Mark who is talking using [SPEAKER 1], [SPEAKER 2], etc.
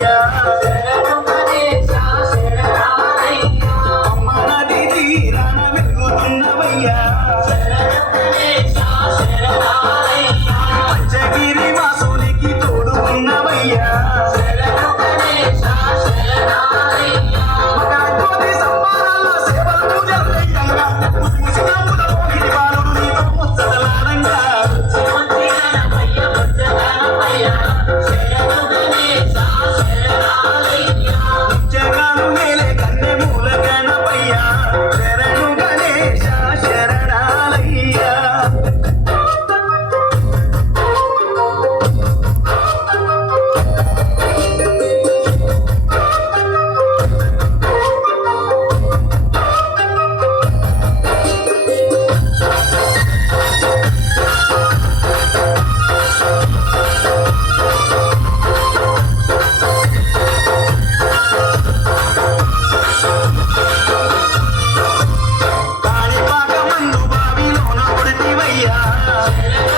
[SPEAKER 1] Yeah. love.